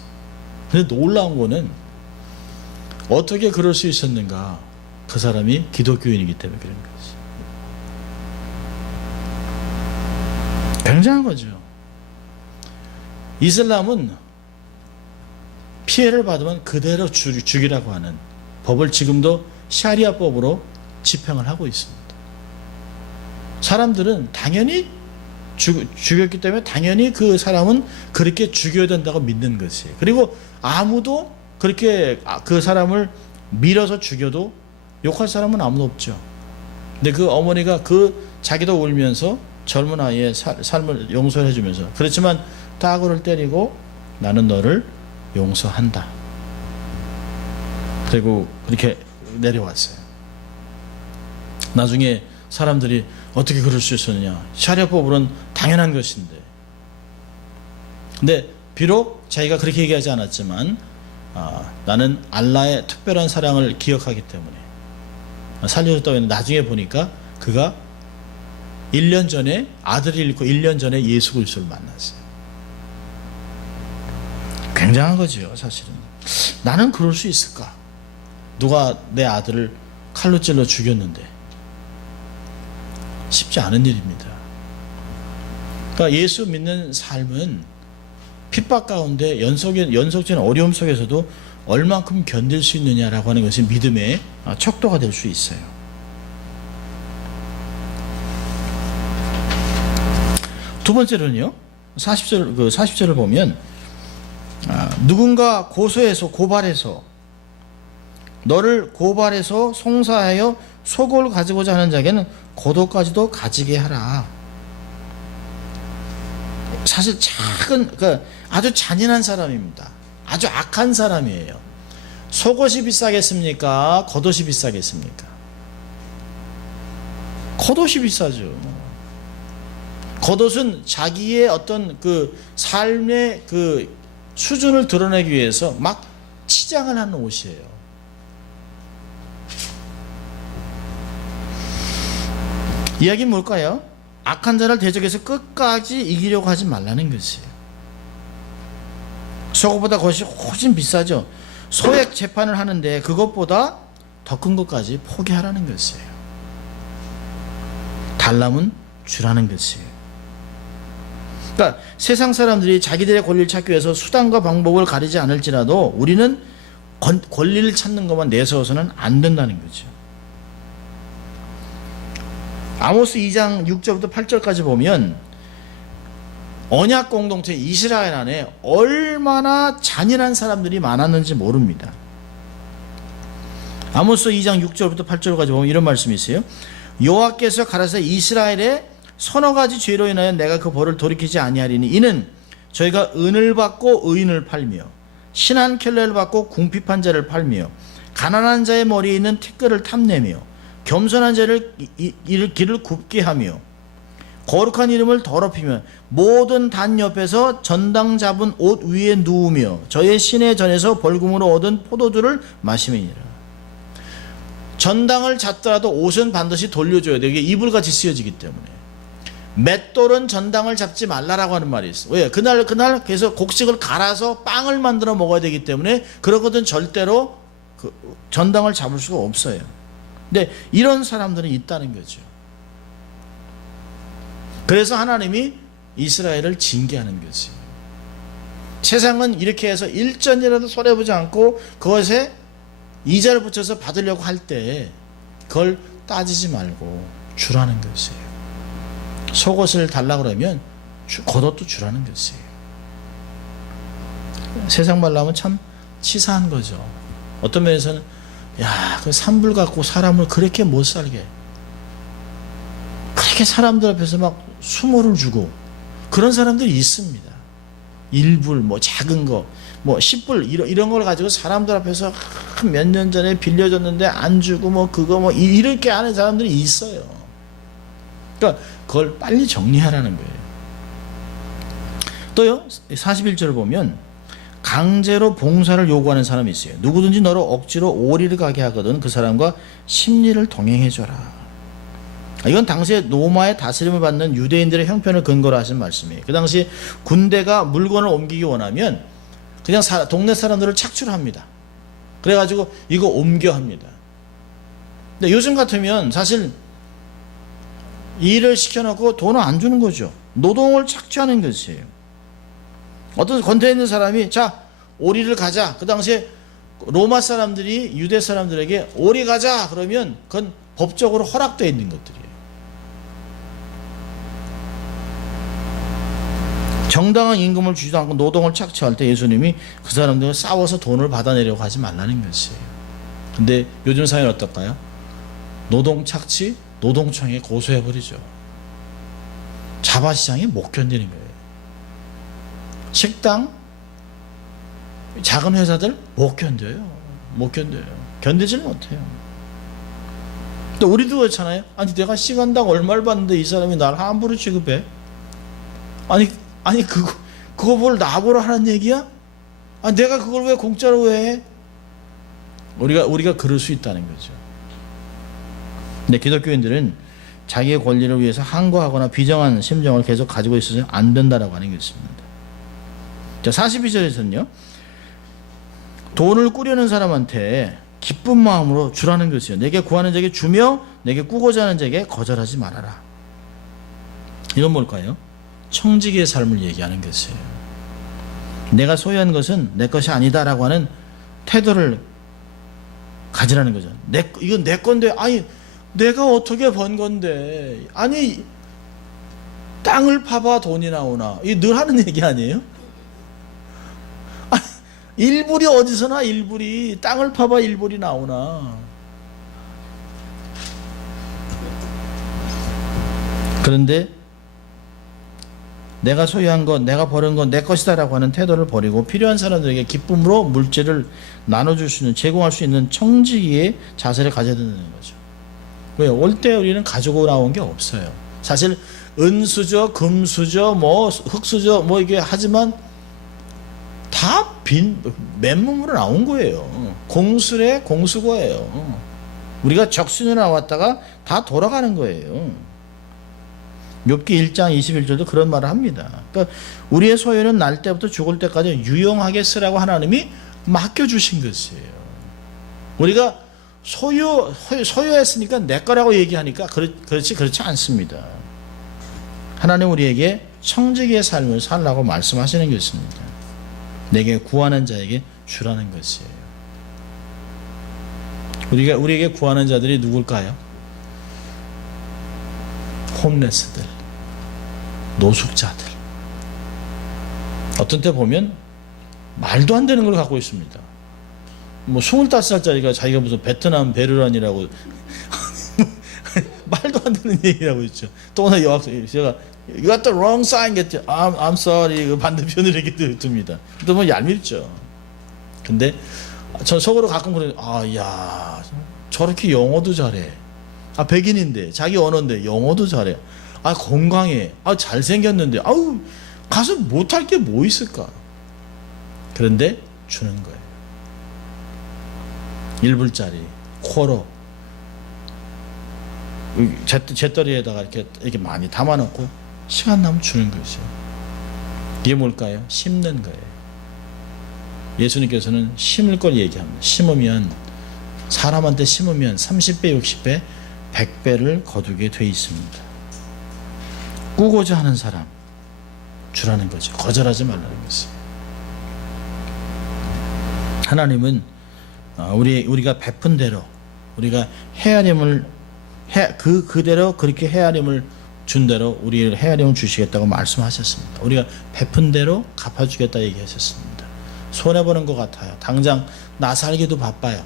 근데 놀라운 거는 어떻게 그럴 수 있었는가? 그 사람이 기독교인이기 때문에 그런 거지. 굉장한 거죠. 이슬람은 피해를 받으면 그대로 죽이라고 하는 법을 지금도 샤리아법으로 집행을 하고 있습니다. 사람들은 당연히 죽였기 때문에 당연히 그 사람은 그렇게 죽여야 된다고 믿는 것이에요. 그리고 아무도 그렇게 그 사람을 밀어서 죽여도 욕할 사람은 아무도 없죠. 근데 그 어머니가 자기도 울면서 젊은 아이의 삶을 용서해 주면서, 그렇지만 따구를 때리고 나는 너를 용서한다. 그리고 그렇게 내려왔어요. 나중에 사람들이 어떻게 그럴 수 있었느냐, 샤리아법으로는 당연한 것인데. 근데 비록 자기가 그렇게 얘기하지 않았지만 나는 알라의 특별한 사랑을 기억하기 때문에 살려줬다고 했는데, 나중에 보니까 그가 1년 전에 아들을 잃고 1년 전에 예수 그리스도를 만났어요. 굉장한 거죠. 사실은 나는 그럴 수 있을까? 누가 내 아들을 칼로 찔러 죽였는데. 쉽지 않은 일입니다. 그러니까 예수 믿는 삶은 핍박 가운데 연속적인 어려움 속에서도 얼만큼 견딜 수 있느냐라고 하는 것이 믿음의 척도가 될 수 있어요. 두 번째로는요, 40절을 보면 누군가 고발해서 너를 고발해서 송사하여 속을 가지고자 하는 자에게는 고도까지도 가지게 하라. 사실 아주 잔인한 사람입니다. 아주 악한 사람이에요. 속옷이 비싸겠습니까? 겉옷이 비싸겠습니까? 겉옷이 비싸죠. 겉옷은 자기의 어떤 그 삶의 그 수준을 드러내기 위해서 막 치장을 하는 옷이에요. 이야기는 뭘까요? 악한 자를 대적해서 끝까지 이기려고 하지 말라는 것이에요. 속옷보다 겉이 훨씬 비싸죠. 소액 재판을 하는데 그것보다 더 큰 것까지 포기하라는 것이에요. 달라면 주라는 것이에요. 그러니까 세상 사람들이 자기들의 권리를 찾기 위해서 수단과 방법을 가리지 않을지라도 우리는 권리를 찾는 것만 내세워서는 안 된다는 거죠. 아모스 2장 6절부터 8절까지 보면 언약 공동체 이스라엘 안에 얼마나 잔인한 사람들이 많았는지 모릅니다. 아모스 2장 6절부터 8절까지 보면 이런 말씀이 있어요. 여호와께서 가라사 이스라엘의 서너 가지 죄로 인하여 내가 그 벌을 돌이키지 아니하리니 이는 저희가 은을 받고 의인을 팔며 신한 켤레를 받고 궁핍한 자를 팔며 가난한 자의 머리에 있는 티끌을 탐내며 겸손한 자를 길을 굽게 하며 거룩한 이름을 더럽히며 모든 단 옆에서 전당 잡은 옷 위에 누우며 저의 신의 전에서 벌금으로 얻은 포도주를 마시느니라. 전당을 잡더라도 옷은 반드시 돌려줘야 돼요. 이게 이불같이 쓰여지기 때문에. 맷돌은 전당을 잡지 말라라고 하는 말이 있어. 왜? 그날 계속 곡식을 갈아서 빵을 만들어 먹어야 되기 때문에 그러거든 절대로 그 전당을 잡을 수가 없어요. 근데 이런 사람들은 있다는 거죠. 그래서 하나님이 이스라엘을 징계하는 거지. 세상은 이렇게 해서 일전이라도 손해보지 않고 그것에 이자를 붙여서 받으려고 할 때 그걸 따지지 말고 주라는 것이에요. 속옷을 달라고 그러면 겉옷도 주라는 것이에요. 세상 말로 하면 참 치사한 거죠. 어떤 면에서는 그 산불 갖고 사람을 그렇게 못 살게, 그렇게 사람들 앞에서 막 수모를 주고 그런 사람들이 있습니다. 1불 뭐 작은 거 뭐 10불 이런 걸 가지고 사람들 앞에서 몇 년 전에 빌려줬는데 안 주고 뭐 그거 뭐 이렇게 하는 사람들이 있어요. 그러니까 그걸 빨리 정리하라는 거예요. 또요 41절을 보면 강제로 봉사를 요구하는 사람이 있어요. 누구든지 너를 억지로 오리를 가게 하거든 그 사람과 심리를 동행해줘라. 이건 당시에 로마의 다스림을 받는 유대인들의 형편을 근거로 하신 말씀이에요. 그 당시 군대가 물건을 옮기기 원하면 그냥 동네 사람들을 착출합니다. 그래가지고 이거 옮겨 합니다. 근데 요즘 같으면 사실 일을 시켜놓고 돈을 안 주는 거죠. 노동을 착취하는 것이에요. 어떤 권태 있는 사람이 자 오리를 가자. 그 당시에 로마 사람들이 유대 사람들에게 오리 가자 그러면 그건 법적으로 허락되어 있는 것들이에요. 정당한 임금을 주지도 않고 노동을 착취할 때 예수님이 그 사람들과 싸워서 돈을 받아내려고 하지 말라는 것이에요. 근데 요즘 사회는 어떨까요? 노동 착취, 노동청에 고소해버리죠. 자바시장이 못 견디는 거예요. 식당, 작은 회사들 못 견뎌요. 못 견뎌요. 견디질 못해요. 또 우리도 그렇잖아요. 아니 내가 시간당 얼마를 받는데 이 사람이 날 함부로 취급해? 아니 그거 뭘 나보러 하는 얘기야? 내가 그걸 왜 공짜로 해? 우리가 그럴 수 있다는 거죠. 근데 기독교인들은 자기의 권리를 위해서 항거하거나 비정한 심정을 계속 가지고 있어서 안 된다라고 하는 것입니다. 자 42절에서는요. 돈을 꾸려는 사람한테 기쁜 마음으로 주라는 것이요. 내게 구하는 자에게 주며 내게 꾸고자 하는 자에게 거절하지 말아라. 이건 뭘까요? 청지기의 삶을 얘기하는 것이에요. 내가 소유한 것은 내 것이 아니다라고 하는 태도를 가지라는 거죠. 이건 내 건데, 아니 내가 어떻게 번 건데, 아니 땅을 파봐 돈이 나오나, 이거 늘 하는 얘기 아니에요? 아니, 일불이 어디서 나? 일불이 땅을 파봐 일불이 나오나. 그런데 내가 소유한 것, 내가 버는 것 내 것이다라고 하는 태도를 버리고 필요한 사람들에게 기쁨으로 물질을 나눠줄 수 있는, 제공할 수 있는 청지기의 자세를 가져야 된다는 거죠. 왜요? 올 때 우리는 가지고 나온 게 없어요. 사실 은수저, 금수저, 뭐 흙수저, 뭐 이게 하지만 다 맨몸으로 나온 거예요. 공수래 공수거예요. 우리가 적신으로 나왔다가 다 돌아가는 거예요. 욥기 1장 21절도 그런 말을 합니다. 그러니까 우리의 소유는 날 때부터 죽을 때까지 유용하게 쓰라고 하나님이 맡겨주신 것이에요. 우리가 소유했으니까 내 거라고 얘기하니까 그렇지 않습니다. 하나님 우리에게 청지기의 삶을 살라고 말씀하시는 것입니다. 내게 구하는 자에게 주라는 것이에요. 우리에게 구하는 자들이 누굴까요? 홈레스들, 노숙자들. 어떤 때 보면 말도 안 되는 걸 갖고 있습니다. 뭐 25살짜리가 자기가 무슨 베트남 베르란이라고 말도 안 되는 얘기라고 있죠. 또 오늘 여학생 제가 You got the wrong sign. I'm sorry. 그 반대편을 이렇게 듭니다. 또 뭐 얄밉죠. 근데 전 속으로 가끔 그래요. 야 저렇게 영어도 잘해. 백인인데 자기 언어인데 영어도 잘해. 건강해. 잘생겼는데 가서 못할 게 뭐 있을까? 그런데 주는 거예요. 1불짜리 쿼러 재떨이에다가 이렇게 많이 담아놓고 시간 나면 주는 거죠. 이게 뭘까요? 심는 거예요. 예수님께서는 심을 걸 얘기합니다. 심으면, 사람한테 심으면 30배, 60배, 100배를 거두게 돼 있습니다. 꾸고자 하는 사람 주라는 거죠. 거절하지 말라는 것이에요. 하나님은 우리가 베푼 대로, 우리가 헤아림을 그대로 그렇게 헤아림을 준 대로 우리를 헤아림을 주시겠다고 말씀하셨습니다. 우리가 베푼 대로 갚아주겠다 얘기하셨습니다. 손해보는 것 같아요. 당장 나 살기도 바빠요.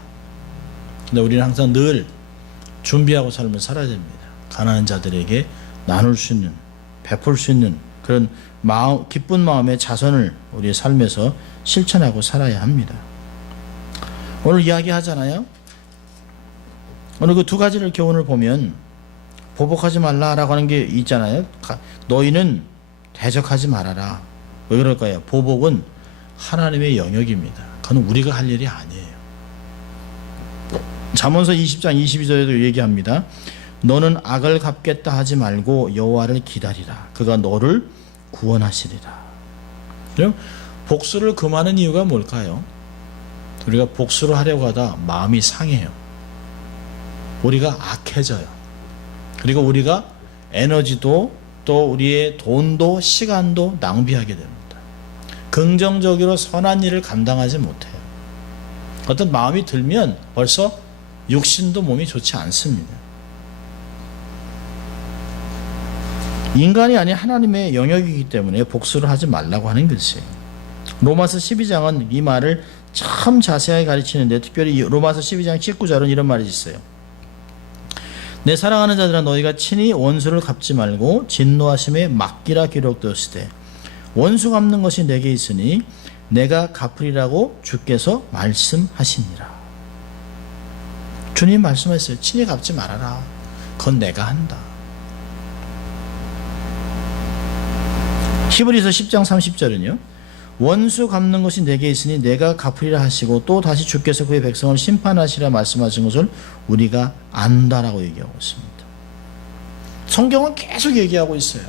근데 우리는 항상 늘 준비하고 삶을 살아야 됩니다. 가난한 자들에게 나눌 수 있는, 베풀 수 있는 그런 마음, 기쁜 마음의 자선을 우리의 삶에서 실천하고 살아야 합니다. 오늘 이야기하잖아요. 오늘 그 두 가지를 교훈을 보면 보복하지 말라라고 하는 게 있잖아요. 너희는 대적하지 말아라. 왜 그럴까요? 보복은 하나님의 영역입니다. 그건 우리가 할 일이 아니에요. 잠언서 20장 22절에도 얘기합니다. 너는 악을 갚겠다 하지 말고 여호와를 기다리라. 그가 너를 구원하시리라. 그럼 복수를 금하는 이유가 뭘까요? 우리가 복수를 하려고 하다 마음이 상해요. 우리가 악해져요. 그리고 우리가 에너지도 또 우리의 돈도 시간도 낭비하게 됩니다. 긍정적으로 선한 일을 감당하지 못해요. 어떤 마음이 들면 벌써 육신도 몸이 좋지 않습니다. 인간이 아닌 하나님의 영역이기 때문에 복수를 하지 말라고 하는 것이에요. 로마서 12장은 이 말을 참 자세하게 가르치는데, 특별히 로마서 12장 19절은 이런 말이 있어요. 내 사랑하는 자들아, 너희가 친히 원수를 갚지 말고 진노하심에 맡기라 기록되었으되 원수 갚는 것이 내게 있으니 내가 갚으리라고 주께서 말씀하시니라. 주님 말씀하셨어요. 친히 갚지 말아라. 그건 내가 한다. 히브리서 10장 30절은요. 원수 갚는 것이 내게 있으니 내가 갚으리라 하시고 또 다시 주께서 그의 백성을 심판하시라 말씀하신 것을 우리가 안다라고 얘기하고 있습니다. 성경은 계속 얘기하고 있어요.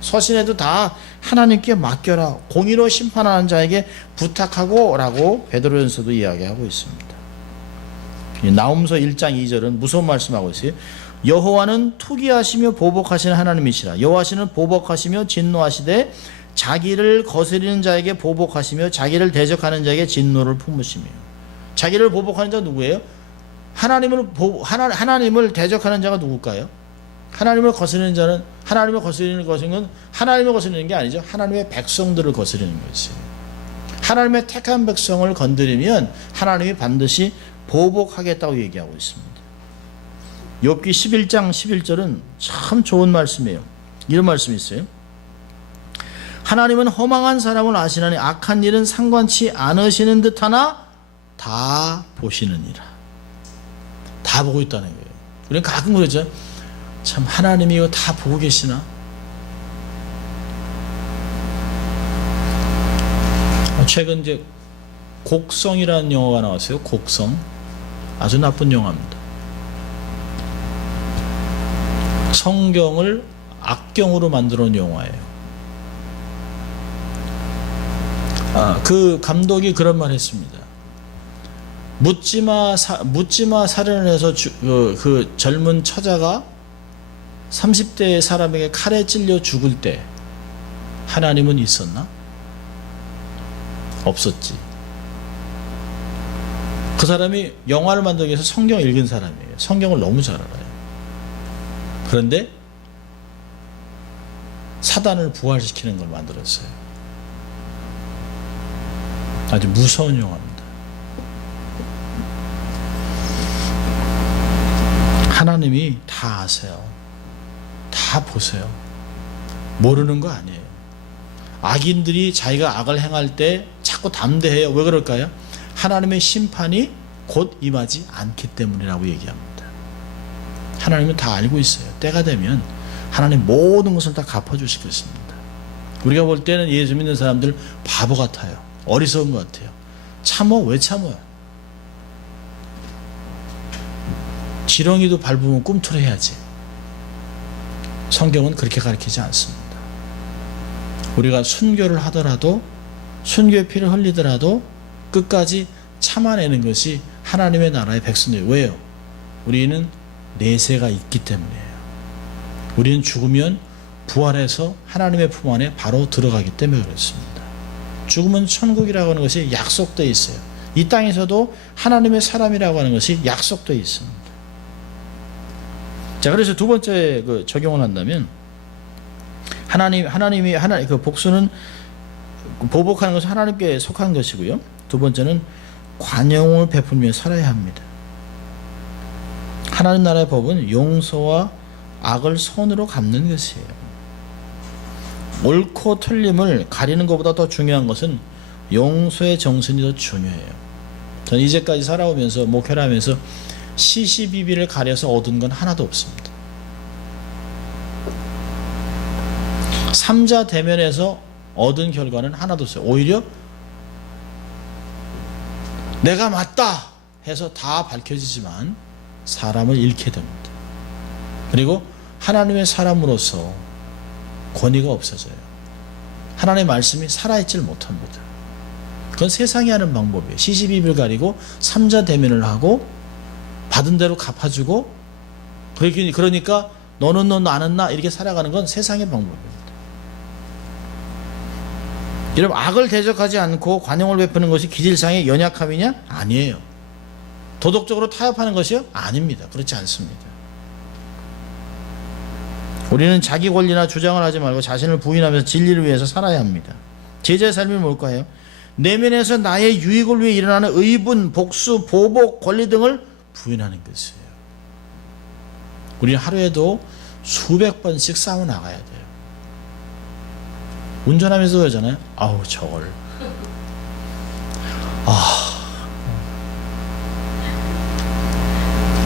서신에도 다 하나님께 맡겨라, 공의로 심판하는 자에게 부탁하고 라고 베드로전서도 이야기하고 있습니다. 나홈서 1장 2절은 무서운 말씀하고 있어요. 여호와는 투기하시며 보복하시는 하나님이시라. 여호와시는 보복하시며 진노하시되 자기를 거스리는 자에게 보복하시며 자기를 대적하는 자에게 진노를 품으시며. 자기를 보복하는 자가 누구예요? 하나님을 대적하는 자가 누굴까요? 하나님을 거스리는 자는, 하나님을 거스리는 것은 하나님을 거스리는 게 아니죠. 하나님의 백성들을 거스리는 것이에요. 하나님의 택한 백성을 건드리면 하나님이 반드시 보복하겠다고 얘기하고 있습니다. 욥기 11장 11절은 참 좋은 말씀이에요. 이런 말씀이 있어요. 하나님은 허망한 사람을 아시나니 악한 일은 상관치 않으시는 듯하나 다 보시느니라. 다 보고 있다는 거예요. 우리는 가끔 그러죠. 참 하나님이 이거 다 보고 계시나? 최근 이제 곡성이라는 영화가 나왔어요. 곡성. 아주 나쁜 영화입니다. 성경을 악경으로 만들어 놓은 영화예요. 그 감독이 그런 말 했습니다. 묻지마 살인을 해서 그 젊은 처자가 30대의 사람에게 칼에 찔려 죽을 때 하나님은 있었나? 없었지. 그 사람이 영화를 만들기 위해서 성경을 읽은 사람이에요. 성경을 너무 잘 알아요. 그런데 사단을 부활시키는 걸 만들었어요. 아주 무서운 영화입니다. 하나님이 다 아세요. 다 보세요. 모르는 거 아니에요. 악인들이 자기가 악을 행할 때 자꾸 담대해요. 왜 그럴까요? 하나님의 심판이 곧 임하지 않기 때문이라고 얘기합니다. 하나님은 다 알고 있어요. 때가 되면 하나님 모든 것을 다 갚아주실 것입니다. 우리가 볼 때는 예수 믿는 사람들 바보 같아요. 어리석은 것 같아요. 참어? 왜 참어요? 지렁이도 밟으면 꿈틀어야지. 성경은 그렇게 가르치지 않습니다. 우리가 순교를 하더라도, 순교의 피를 흘리더라도 끝까지 참아내는 것이 하나님의 나라의 백성이에요. 왜요? 우리는 내세가 있기 때문이에요. 우리는 죽으면 부활해서 하나님의 품 안에 바로 들어가기 때문에 그렇습니다. 죽으면 천국이라고 하는 것이 약속되어 있어요. 이 땅에서도 하나님의 사람이라고 하는 것이 약속되어 있습니다. 자, 그래서 두 번째 적용을 한다면, 하나님이 그 복수는, 보복하는 것은 하나님께 속한 것이고요. 두 번째는 관용을 베풀며 살아야 합니다. 하나님 나라의 법은 용서와 악을 선으로 갚는 것이에요. 옳고 틀림을 가리는 것보다 더 중요한 것은 용서의 정신이 더 중요해요. 저는 이제까지 살아오면서, 목회를 하면서 시시비비를 가려서 얻은 건 하나도 없습니다. 삼자 대면에서 얻은 결과는 하나도 없어요. 오히려 내가 맞다 해서 다 밝혀지지만 사람을 잃게 됩니다. 그리고 하나님의 사람으로서 권위가 없어져요. 하나님의 말씀이 살아있질 못합니다. 그건 세상이 하는 방법이에요. 시시비비를 가리고 삼자 대면을 하고 받은 대로 갚아주고, 그러니까 너는 너 나는 나 이렇게 살아가는 건 세상의 방법입니다. 여러분, 악을 대적하지 않고 관용을 베푸는 것이 기질상의 연약함이냐? 아니에요. 도덕적으로 타협하는 것이요? 아닙니다. 그렇지 않습니다. 우리는 자기 권리나 주장을 하지 말고 자신을 부인하면서 진리를 위해서 살아야 합니다. 제자의 삶이 뭘까요? 내면에서 나의 유익을 위해 일어나는 의분, 복수, 보복, 권리 등을 부인하는 것이에요. 우리는 하루에도 수백 번씩 싸워 나가야 돼요. 운전하면서 그러잖아요. 아우 저걸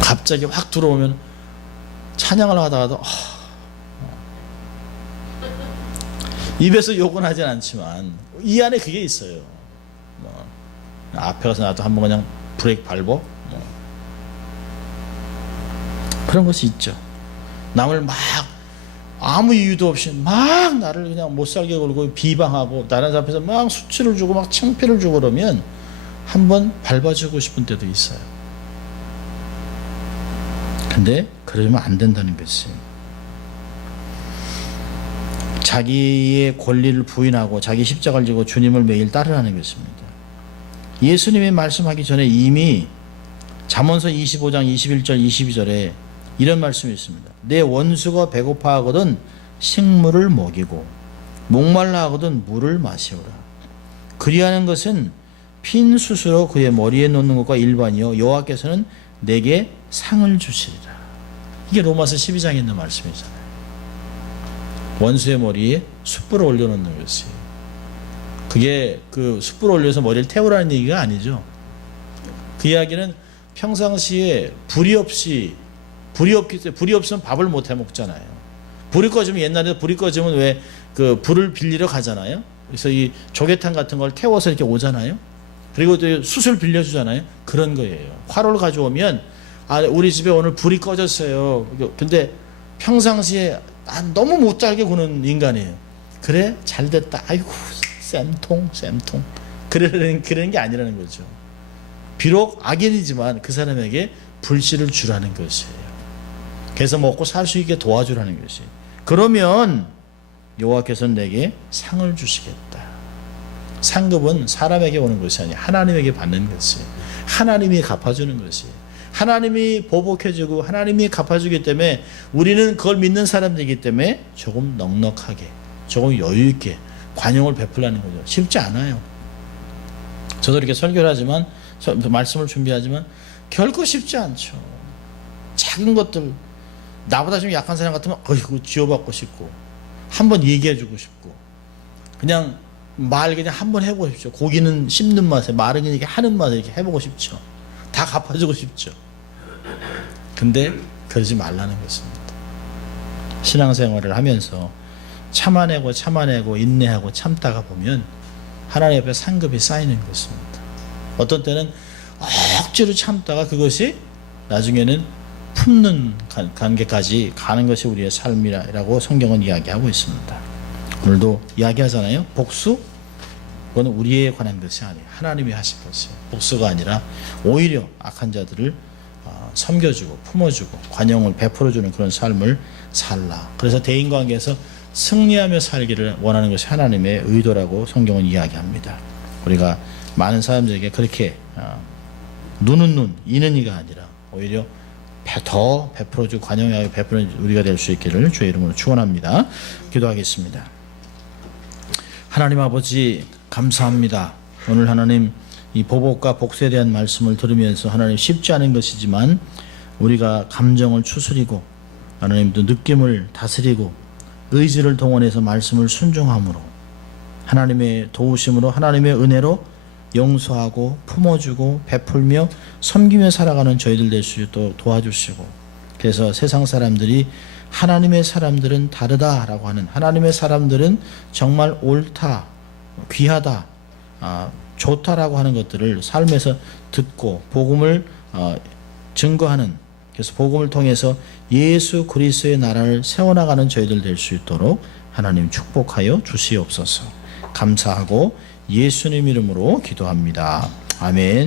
갑자기 확 들어오면 찬양을 하다가도 입에서 욕은 하진 않지만 이 안에 그게 있어요. 앞에 가서 나도 한번 그냥 브레이크 밟어 그런 것이 있죠. 남을 막 아무 이유도 없이 막 나를 그냥 못살게 굴고 비방하고 다른 사람 앞에서 막 수치를 주고 막 창피를 주고 그러면 한번 밟아주고 싶은 때도 있어요. 근데 그러면 안 된다는 것이, 자기의 권리를 부인하고 자기 십자가를 지고 주님을 매일 따르라는 것입니다. 예수님이 말씀하기 전에 이미 잠언서 25장 21절 22절에 이런 말씀이 있습니다. 내 원수가 배고파하거든 식물을 먹이고 목말라 하거든 물을 마시오라. 그리하는 것은 핀 숯으로 그의 머리에 놓는 것과 일반이요 여호와께서는 내게 상을 주시리라. 이게 로마서 12장에 있는 말씀이잖아요. 원수의 머리에 숯불을 올려놓는 것이, 그게 그 숯불을 올려서 머리를 태우라는 얘기가 아니죠. 그 이야기는 평상시에 불이 없으면 밥을 못 해 먹잖아요. 불이 꺼지면, 옛날에 불이 꺼지면 왜 그 불을 빌리러 가잖아요. 그래서 이 조개탕 같은 걸 태워서 이렇게 오잖아요. 그리고 또 숯을 빌려주잖아요. 그런 거예요. 화로를 가져오면 우리 집에 오늘 불이 꺼졌어요. 근데 평상시에 너무 못 살게 구는 인간이에요. 그래 잘 됐다. 아이고 쌤통 그런 게 아니라는 거죠. 비록 악인이지만 그 사람에게 불씨를 주라는 것이에요. 그래서 먹고 살 수 있게 도와주라는 것이. 그러면 여호와께서는 내게 상을 주시겠다. 상급은 사람에게 오는 것이 아니라 하나님에게 받는 것이에요. 하나님이 갚아주는 것이에요. 하나님이 보복해주고 하나님이 갚아주기 때문에 우리는 그걸 믿는 사람들이기 때문에 조금 넉넉하게, 조금 여유있게 관용을 베풀라는 거죠. 쉽지 않아요. 저도 이렇게 설교를 하지만, 말씀을 준비하지만 결코 쉽지 않죠. 작은 것들, 나보다 좀 약한 사람 같으면 어이구 지어받고 싶고 한번 얘기해주고 싶고, 그냥 그냥 한번 해보고 싶죠. 고기는 씹는 맛에, 말은 이렇게 하는 맛에 이렇게 해보고 싶죠. 다 갚아주고 싶죠. 근데 그러지 말라는 것입니다. 신앙생활을 하면서 참아내고 인내하고 참다가 보면 하나님 앞에 상급이 쌓이는 것입니다. 어떤 때는 억지로 참다가 그것이 나중에는 품는 관계까지 가는 것이 우리의 삶이라고 성경은 이야기하고 있습니다. 오늘도 이야기하잖아요. 복수? 그건 우리에 관한 것이 아니에요. 하나님이 하실 것이에요. 복수가 아니라 오히려 악한 자들을 섬겨주고 품어주고 관용을 베풀어주는 그런 삶을 살라. 그래서 대인관계에서 승리하며 살기를 원하는 것이 하나님의 의도라고 성경은 이야기합니다. 우리가 많은 사람들에게 그렇게 눈은 눈, 이는 이가 아니라 오히려 더 베풀어주고 관용하게 베푸는 우리가 될 수 있기를 주의 이름으로 축원합니다. 기도하겠습니다. 하나님 아버지 감사합니다. 오늘 하나님 이 보복과 복수에 대한 말씀을 들으면서 하나님 쉽지 않은 것이지만 우리가 감정을 추스리고 하나님도 느낌을 다스리고 의지를 동원해서 말씀을 순종함으로 하나님의 도우심으로 하나님의 은혜로 용서하고 품어주고 베풀며 섬기며 살아가는 저희들 될 수 있도록 도와주시고 그래서 세상 사람들이 하나님의 사람들은 다르다라고 하는 하나님의 사람들은 정말 옳다, 귀하다, 좋다라고 하는 것들을 삶에서 듣고 복음을 증거하는 그래서 복음을 통해서 예수 그리스도의 나라를 세워나가는 저희들 될 수 있도록 하나님 축복하여 주시옵소서. 감사하고 예수님 이름으로 기도합니다. 아멘.